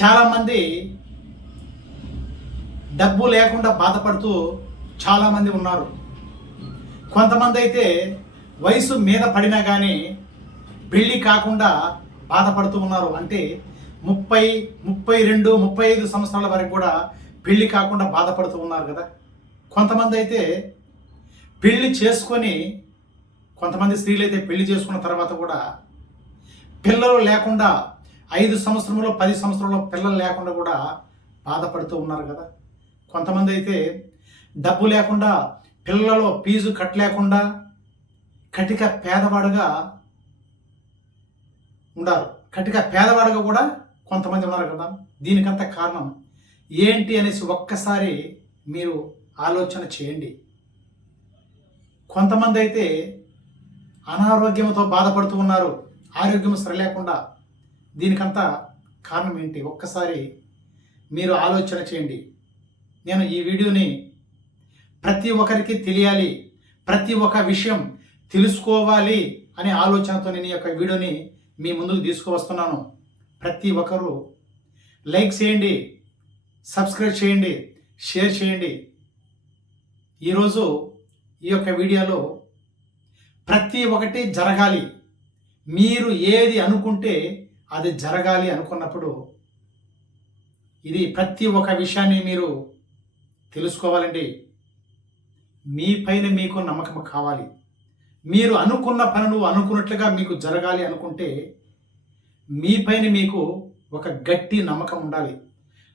చాలామంది డబ్బు లేకుండా బాధపడుతూ చాలామంది ఉన్నారు. కొంతమంది అయితే వయసు మీద పడినా కానీ పెళ్ళి కాకుండా బాధపడుతూ ఉన్నారు. అంటే 30, 32, 35 సంవత్సరాల వరకు కూడా పెళ్ళి కాకుండా బాధపడుతూ ఉన్నారు కదా. కొంతమంది అయితే పెళ్ళి చేసుకొని, కొంతమంది స్త్రీలు అయితే పెళ్లి చేసుకున్న తర్వాత కూడా పిల్లలు లేకుండా 5 సంవత్సరంలో 10 సంవత్సరంలో పిల్లలు లేకుండా కూడా బాధపడుతూ ఉన్నారు కదా. కొంతమంది అయితే డబ్బు లేకుండా పిల్లల ఫీజు కట్టలేకుండా కటిక పేదవాడుగా ఉన్నారు. కటిక పేదవాడుగా కూడా కొంతమంది ఉన్నారు కదా. దీనికంత కారణం ఏంటి అనేసి ఒక్కసారి మీరు ఆలోచన చేయండి. కొంతమంది అయితే అనారోగ్యంతో బాధపడుతూ ఉన్నారు, ఆరోగ్యం సరిలేకుండా. దీనికంతా కారణం ఏంటి ఒక్కసారి మీరు ఆలోచన చేయండి. నేను ఈ వీడియోని ప్రతి ఒక్కరికి తెలియాలి, ప్రతి ఒక్క విషయం తెలుసుకోవాలి అనే ఆలోచనతో నేను ఈ యొక్క వీడియోని మీ ముందుకు తీసుకువస్తున్నాను. ప్రతి ఒక్కరూ లైక్ చేయండి, సబ్స్క్రైబ్ చేయండి, షేర్ చేయండి. ఈరోజు ఈ యొక్క వీడియోలో ప్రతి ఒక్కటి జరగాలి, మీరు ఏది అనుకుంటే అది జరగాలి అనుకున్నప్పుడు ఇది ప్రతి ఒక్క విషయాన్ని మీరు తెలుసుకోవాలండి. మీ పైన మీకు నమ్మకం కావాలి. మీరు అనుకున్న పనులు అనుకున్నట్లుగా మీకు జరగాలి అనుకుంటే మీ పైన మీకు ఒక గట్టి నమ్మకం ఉండాలి.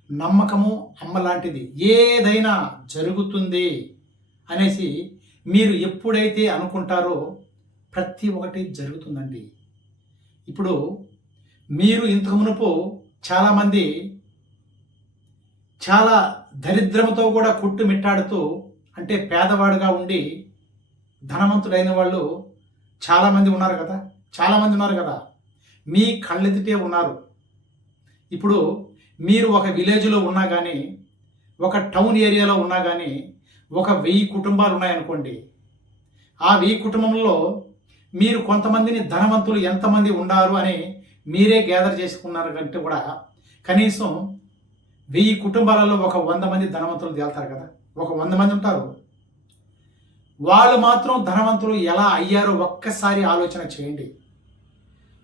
నమ్మకము అమ్మ లాంటిది, ఏదైనా జరుగుతుంది అనేసి మీరు ఎప్పుడైతే అనుకుంటారో ప్రతి ఒక్కటి జరుగుతుందండి. ఇప్పుడు మీరు ఇంతకు మునుపు చాలామంది చాలా దరిద్రంతో కూడా కొట్టుమిట్టాడుతూ, అంటే పేదవాడుగా ఉండి ధనవంతుడైన వాళ్ళు చాలామంది ఉన్నారు కదా. చాలామంది ఉన్నారు కదా, మీ కళ్ళెదుటే ఉన్నారు. ఇప్పుడు మీరు ఒక విలేజ్లో ఉన్నా కానీ, ఒక టౌన్ ఏరియాలో ఉన్నా కానీ, ఒక 1000 కుటుంబాలు ఉన్నాయనుకోండి. ఆ 1000 కుటుంబంలో మీరు కొంతమందిని ధనవంతులు ఎంతమంది ఉన్నారు అని మీరే గ్యాదర్ చేసుకున్నారు కంటే కూడా కనీసం 1000 కుటుంబాలలో ఒక 100 మంది ధనవంతులు తేలుతారు కదా. ఒక 100 మంది ఉంటారు. వాళ్ళు మాత్రం ధనవంతులు ఎలా అయ్యారో ఒక్కసారి ఆలోచన చేయండి.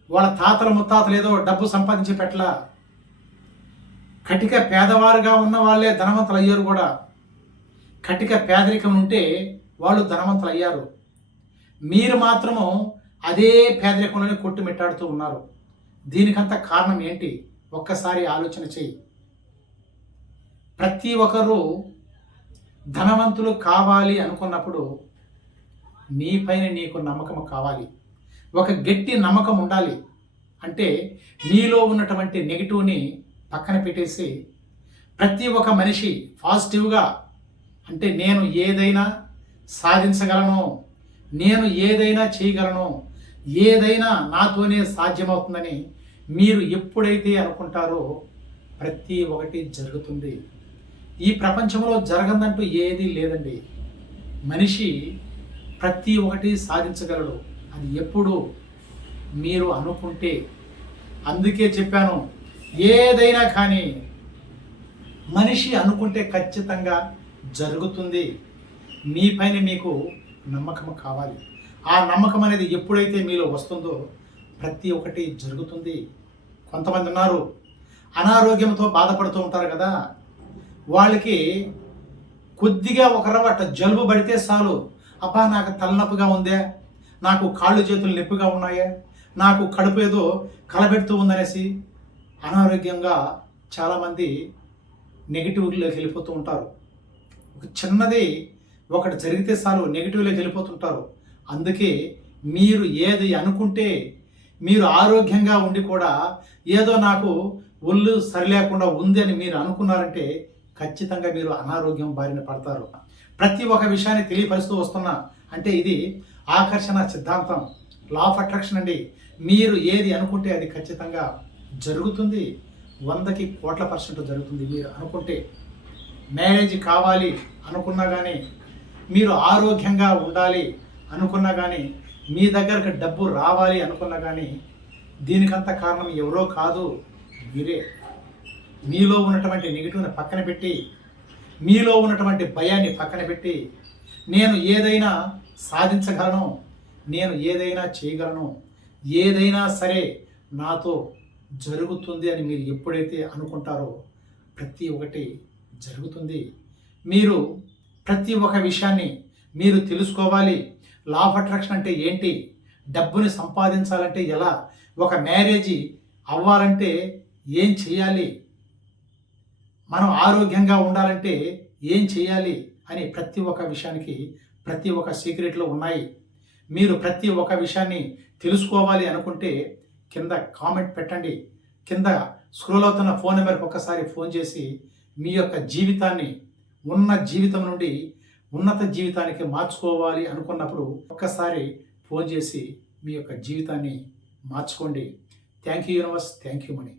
వాళ్ళ తాతలు ముత్తాతలు ఏదో డబ్బు సంపాదించి పెట్టల, కటిక పేదవారుగా ఉన్న వాళ్ళే ధనవంతులు అయ్యారు కూడా. కటిక పేదరికం ఉంటే వాళ్ళు ధనవంతులు అయ్యారు. మీరు మాత్రము అదే పేదరికంలోనే కొట్టుమిట్టాడుతూ ఉన్నారు. దీనికంత కారణం ఏంటి ఒక్కసారి ఆలోచన చేయి. ప్రతి ఒక్కరూ ధనవంతులు కావాలి అనుకున్నప్పుడు నీ పైన నీకు నమ్మకం కావాలి, ఒక గట్టి నమ్మకం ఉండాలి. అంటే నీలో ఉన్నటువంటి నెగిటివ్ని పక్కన పెట్టేసి ప్రతి ఒక్క మనిషి పాజిటివ్గా, అంటే నేను ఏదైనా సాధించగలను, నేను ఏదైనా చేయగలను, ఏదైనా నాతోనే సాధ్యమవుతుందని మీరు ఎప్పుడైతే అనుకుంటారో ప్రతి ఒక్కటి జరుగుతుంది. ఈ ప్రపంచంలో జరగదంటూ ఏదీ లేదండి. మనిషి ప్రతి ఒక్కటి సాధించగలడు, అది ఎప్పుడు మీరు అనుకుంటే. అందుకే చెప్పాను, ఏదైనా కానీ మనిషి అనుకుంటే ఖచ్చితంగా జరుగుతుంది. మీ పైన మీకు నమ్మకం కావాలి. ఆ నమ్మకం అనేది ఎప్పుడైతే మీలో వస్తుందో ప్రతి ఒక్కటి జరుగుతుంది. కొంతమంది ఉన్నారు అనారోగ్యంతో బాధపడుతూ ఉంటారు కదా. వాళ్ళకి కొద్దిగా ఒక రవ్వ జలుబు పడితే చాలు, అబ్బా నాకు తలనొప్పిగా ఉందే, నాకు కాళ్ళు చేతులు నొప్పిగా ఉన్నాయే, నాకు కడుపు ఏదో కలబెడుతూ ఉందనేసి అనారోగ్యంగా చాలామంది నెగిటివ్లోకి వెళ్ళిపోతూ ఉంటారు. ఒక చిన్నది ఒకటి జరిగితే చాలు నెగిటివ్లోకి వెళ్ళిపోతుంటారు. అందుకే మీరు ఏది అనుకుంటే, మీరు ఆరోగ్యంగా ఉండి కూడా ఏదో నాకు ఒళ్ళు సరిలేకుండా ఉంది అని మీరు అనుకున్నారంటే ఖచ్చితంగా మీరు అనారోగ్యం బారిన పడతారు. ప్రతి ఒక్క విషయాన్ని తెలియపరుస్తూ వస్తున్నా. అంటే ఇది ఆకర్షణ సిద్ధాంతం, లా ఆఫ్ అట్రాక్షన్ అండి. మీరు ఏది అనుకుంటే అది ఖచ్చితంగా జరుగుతుంది. 100కి కోట్ల % జరుగుతుంది. మీరు అనుకుంటే మ్యారేజ్ కావాలి అనుకున్నా కానీ, మీరు ఆరోగ్యంగా ఉండాలి అనుకున్నా కానీ, మీ దగ్గరకు డబ్బు రావాలి అనుకున్నా కానీ, దీనికంత కారణం ఎవరో కాదు, మీరే. మీలో ఉన్నటువంటి నెగిటివ్ని పక్కన పెట్టి, మీలో ఉన్నటువంటి భయాన్ని పక్కన పెట్టి, నేను ఏదైనా సాధించగలను, నేను ఏదైనా చేయగలను, ఏదైనా సరే నాతో జరుగుతుంది అని మీరు ఎప్పుడైతే అనుకుంటారో ప్రతి ఒక్కటి జరుగుతుంది. మీరు ప్రతి ఒక్క విషయాన్ని మీరు తెలుసుకోవాలి. లా ఆఫ్ అట్రాక్షన్ అంటే ఏంటి, డబ్బుని సంపాదించాలంటే ఎలా, ఒక మ్యారేజీ అవ్వాలంటే ఏం చేయాలి, మనం ఆరోగ్యంగా ఉండాలంటే ఏం చేయాలి అని ప్రతి ఒక్క విషయానికి ప్రతి ఒక్క సీక్రెట్లు ఉన్నాయి. మీరు ప్రతి ఒక్క విషయాన్ని తెలుసుకోవాలి అనుకుంటే కింద కామెంట్ పెట్టండి. కింద స్క్రోల్ అవుతున్న ఫోన్ నెంబర్కి ఒక్కసారి ఫోన్ చేసి మీ యొక్క జీవితాన్ని ఉన్న జీవితం నుండి ఉన్నత జీవితానికి మార్చుకోవాలి అనుకున్నప్పుడు ఒక్కసారి ఫోన్ చేసి మీ యొక్క జీవితాన్ని మార్చుకోండి. Thank you universe, thank you money.